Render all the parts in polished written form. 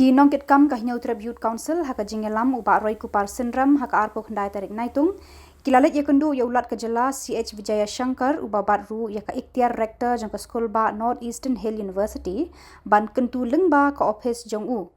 Ki nongkit kam kahnya Tribute Council haka jingelam uba Roy Kupar Syndrome haka arpo khandai tarik naitung kilalet ya kendu ya ulat kejela CH Vijaya Shankar uba batru ya ka ikhtiar rector jang ka school ba North Eastern Hill University ban kentu lengba ka office jong u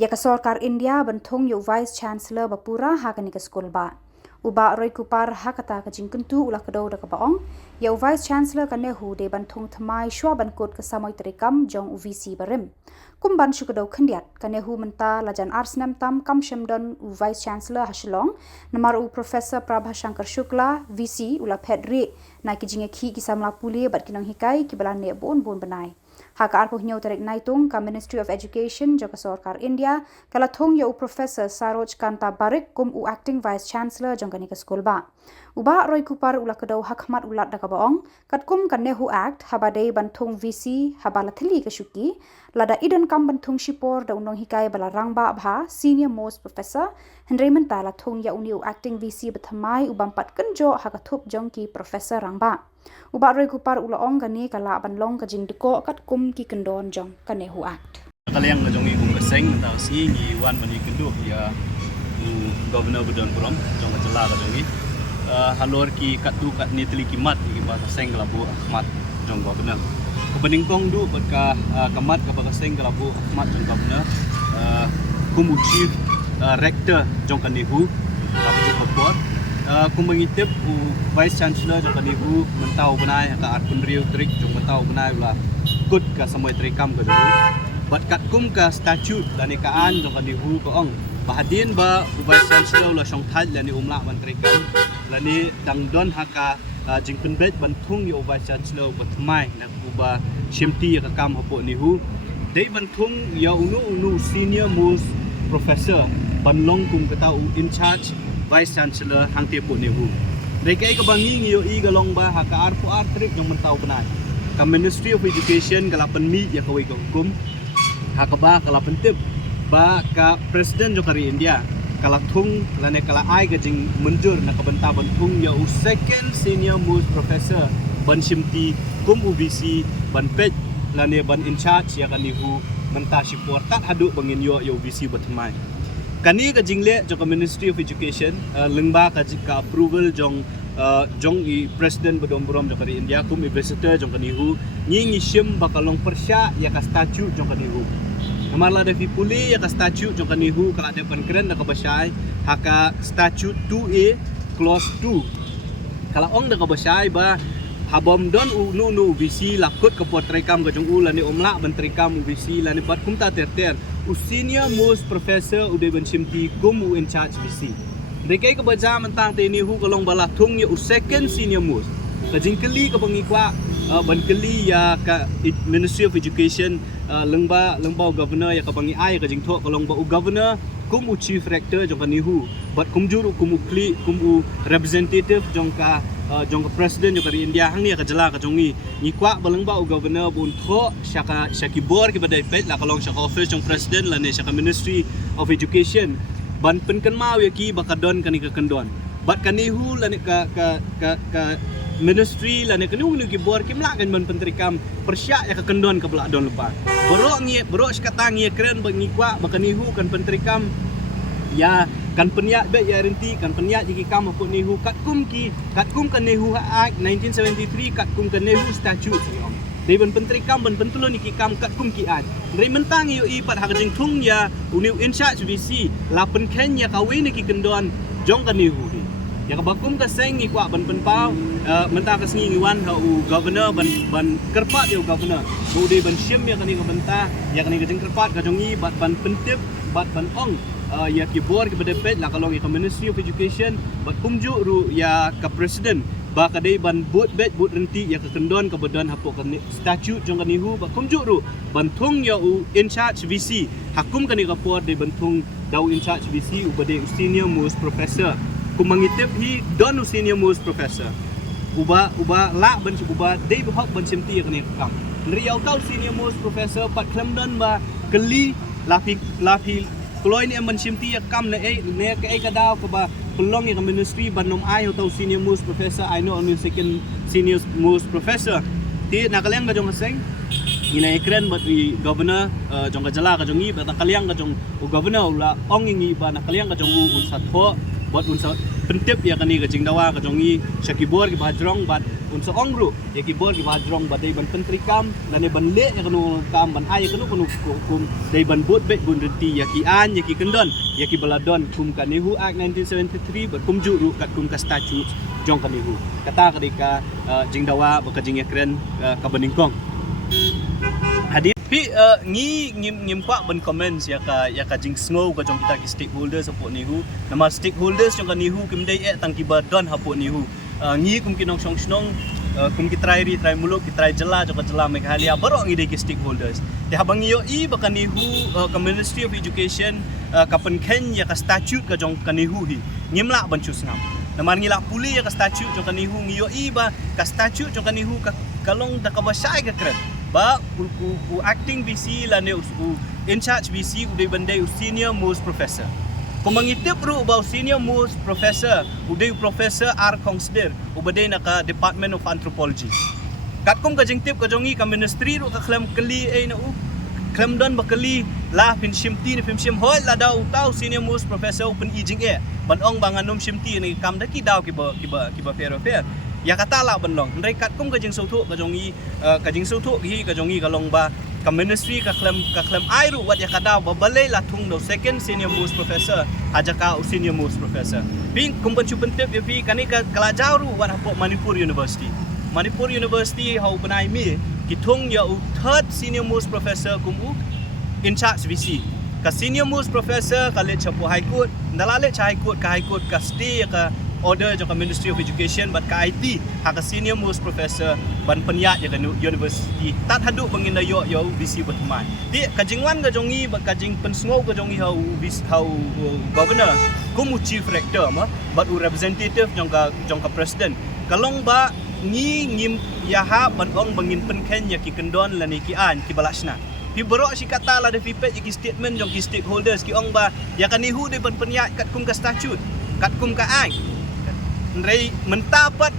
ya ka sarkar India banthong ya vice chancellor bapura haka ni ka school ba uba Roy Kupar hakata ka jingkentu ulah kedau da ka baong ya vice chancellor ka nehu de banthong thamai shwa bankot ka samoi terikam jong UVC barim kumban shukadau khandiat ka nehu menta lajan arsnam tam kam shemdon vice chancellor hashlong namar u professor Prabha Shankar Shukla VC ulah phedri na ki jinge khi ki samla puli bat kinong hikai ki balan ne bon banai haka arpo hnyo tarik naitung ka Ministry of Education joka sarkar India kala thong ya u professor Saroj Kanta Barik kum u acting vice chancellor jong kani ka school ba uba Roy Kupar ulah kedau hakmat ulat da ka baong kat kum kan nehu act habadei banthong VC habala thili ka shuki lada idan kam banthong shipor da unong hikai bala rangba bha senior most professor Henry Mentala thong ya uni u acting VC bathamai ubampat kenjo haka thup jong ki professor rangba uba Roy Kupar ulaong gani kala banlong ka jingdeko kat kum ki kendon jong kanehu act kalian ngajongi kum keseng tau si ngi wan mani kendu ya governor Budon Puram jong kajela ngajongi halor ki katu kat ni teli kimat ki ba keseng labu Ahmad jong governor kebening kong du berka kamat ka ba keseng labu Ahmad jong governor kum chief rector jong kanehu kapu kapor kum mengitip vice chancellor jong kanehu mentau benai ka arpun riu trik jong mentau benai la kut ka samoi trikam ka dulu bat kat kum ka statute lani kaan jong kanehu ko ong bahadin ba vice chancellor la song thal lani umla menteri kam lani dangdon haka jingpun bet banthung yo vice chancellor batmai nak uba shimti ka kam hapo ni hu dei banthung ya unu senior most professor banlong kum kata in charge vice chancellor hangte po ni hu dei kai ka bangi yo I galong ba haka arpo artrik jong mentau benai ka Ministry of Education kalapan mi ya kawai ka hukum haka ba kalapan tip ba ka presiden jong kari India kala thung lane kala ai ga jing munjur na kabanta banthung ya u second senior most professor ban shimti kum UBC ban pet lane ban in charge ya kani hu menta support tat hadu bangin yo UBC batmai kani ga jingle jong Ministry of Education lengba ka jika approval jong I presiden Budon Puram jong kari India kum visitor jong kani hu ngi shim bakalong persya ya ka statute jong kani hu Namarla da puli ya ka statute jong kanihu kala de pankren da ka basai haka statute 2A clause 2 kala ong da ka basai ba habom don unu UBC lakut ka potrekam ka jong ulani umla bentrikam UBC lani bat kumta terter u senior most professor ude ben shimti kum u in charge BC dekai ka baja mentang te ni hu kalong bala thung ya u second senior most ka jingkeli ka bangikwa bankeli ya ka Ministry of Education lengba governor ya ka bangi ai ka jingtho kalong ba u governor kum u chief rector jong ka nihu bat kum juru kum u kli kum u representative jong ka president jong ka India hang ni ka jela ka jongi ni kwa balengba u governor bun tho shaki bor ki badai pet la kalong shaka office jong president la ne shaka Ministry of Education ban penkan mau ya ki bakadon kani ka kendon bat kanihu la ne ka Ministry la ne kanu ki bor ki mla kan ban pentrikam persya ya ka kendon ka belak don lepas bro sekata ngi keren bagi kwa bakanihu kan pentrikam ya kan penyak be ya renti kan penyak jiki kam apa nihu kat kum kan nihu act 1973 kat kum kan nihu statute dei ban pentrikam ban pentulun iki kam kat kum ki ad rei mentang yo I pat hak jing thung ya uniu in charge BC la pen ken ya kawin ki kendon jong kan nihu ya ka bakum ka seng ni kwa ban penpau menta ka sengi wan ha u governor ban kerpat yo governor bu de ban shim ya kani ka benta ya kani ka jing kerpat ka jongi bat ban pentip bat ban ong ya ki bor ki bedepet la kalong ka Ministry of Education bat kumju ru ya ka president ba ka dei ban but renti ya ka kendon ka badan hapo ka statute jong kani hu ba kumju ru ban thung ya u in charge VC hakum kani ka por de ban thung dau in charge VC u bade senior most professor kumangitip hi don senior most professor uba la ban uba dei hok ban simti kani kam riau tau senior most professor pat klemdon ba keli lafi kloi ni ban simti kam ne ka daw ka ba pelong ya Ministry ban nom ai tau senior most professor I know only second senior most professor ti nakaleng ka jong haseng ina ekren bat i governor jong ka jala ka jongi bat kaliang ka jong governor la ong ngi ba na kaliang ka jong un sat ho bat un sa pentip ya kani ka jing dawa ka jongi syakibor ki bajrong bat un sa ongru ya ki bor ki bajrong bat dai ban pentri kam dan ban le ya kanu kam ban ai kanu kum dai ban bot bet bun renti ya ki an ya ki kendon ya ki baladon kum ka nehu act 1973 bat kum ju ru kat kum ka statute jong ka nehu kata ka jing dawa ba ka jing ekren ka beningkong hadit pi ngim kwa ben comments ya ka jing snow ka jong kita ki stakeholders apo nihu nama stakeholders jong ka nihu kim dai tang ki badon apo nihu ngi kum ki nong snong kum ki try muluk ki try jela jong ka jela Meghalaya baro ngi dai ki stakeholders te habang yo i ba ka nihu ka Ministry of Education ka penken ya ka statute ka jong ka nihu hi ngimla ban chusnam naman ngila puli ya ka statute jong ka nihu ngi yo i ba ka statute jong ka nihu ka kalong da ka basai ka kret ba u acting BC la ne u in charge BC u de bandai u senior most professor ko mangitip ru ba senior most professor u de professor R Kongsder u badai na ka Department of Anthropology kat kum ka jingtip ka jongi ka ministry ru ka klam kali ai na u klam don ba kali la pin shimti ni pin shim hoi la dau tau senior most professor u pen ijing e ban ong banganum shimti ni kam da ki dau ki ba fair ya kata la ban long ndai kat kum ka jing sautu ka jongi ka jing sautu hi ka jongi ka long ba ka ministry ka klam ai ru wat ya kada ba balai la thung do second senior most professor ajaka u senior most professor ping kum ban chupen tip ya pi kani ka kala jaru wat hapo Manipur University hau banai mi ki thung ya u third senior most professor kum u in charge VC ka senior most professor ka le chapo high court ndala le high court ka stay ka order jong ka Ministry of Education bat ka IT ha ka senior most professor ban penyat ya ka university tat hadu bangina yo BC batman di ka jingwan ka jongi ba ka jing pensngau ka jongi hau governor kumu chief rector ma bat u representative jong ka president kalong ba ngim ya ha ban ong bangin penken ya ki kendon la ni ki an ki balasna pi bero si kata la de pipet ki statement jong ki stakeholders ki ong ba ya ka nihu de ban penyat kat kum ka statute kat kum ka ai Nrei mentapat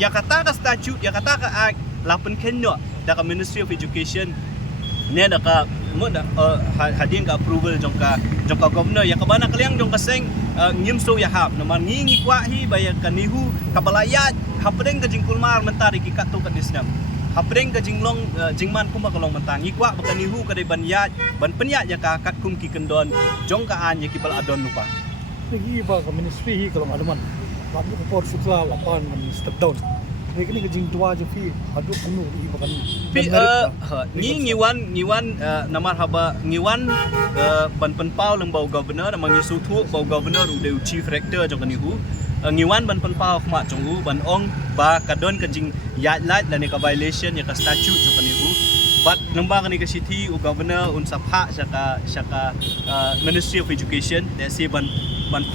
ya kata ka statute ya kata ka act lapen kenyo da ka Ministry of Education ne da ka mo da hadin ka approval jong ka governor ya ka bana kaliang jong ka seng ngim so ya hap naman ngi kwa hi ba ya kanihu kabalayat hapdeng ka jingkulmar mentari ki katu ka disnam hapdeng ka jinglong jingman kuma kalong mentang ngi kwa ba kanihu ka de ban penyat ya ka kat kum ki kendon jong ka an ya ki bal adon lupa lagi ba ka ministry hi kalong adaman babu ko por sukla lapan step down ni ka jing tua je fi adu kunu i ba kan ni ngiwan namar haba ngiwan ban penpau leng bau governor namang ngisu thu bau governor u deu chief rector jong kanihu ngiwan ban penpau khma jong u ban ong ba kadon ka jing yat lat la ne ka violation ya ka statute jong kanihu bat lembang ni ka city u governor un sapha syaka Ministry of Education that say ban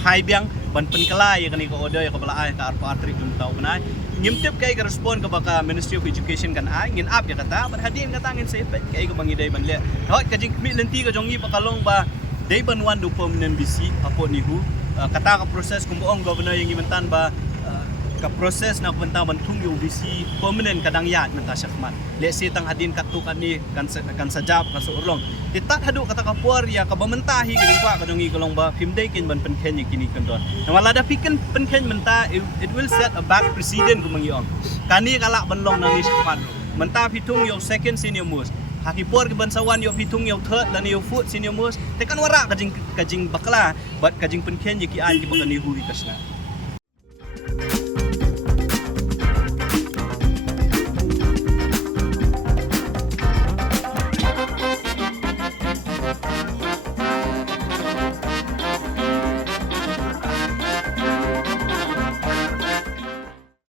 phai biang ban penkelai ya kani ka order ya ka balaai ka arpa atrik jung tau kanai ngimtip kai ka respond ka baka Ministry of Education kan ai ngin up ya kata ban hadin kata ngin sepet kai ka bangi dai ban le hot ka jing mi lenti ka jongi pakalong ba dai ban wan do permanent BC apo nihu kata ka proses kum ong governor yang imentan ba ka proses na kwenta ban thung yo BC permanent kadang yat menta syakmat le se tang hadin katuk ani kan sajab ka urlong titat hadu kata ka puar ya ka bamentahi ka dingwa ka jongi kalong ba phimdei kin ban penken kini kandon namala da piken penken menta it will set a bad precedent kum ngiong kani kala banlong nang ni syakmat menta pitung yo second senior most haki puar ke bansawan yo pitung yo third dan yo fourth senior most tekan wara ka jing bakla bat ka jing penken ki an ki bakani hu kasna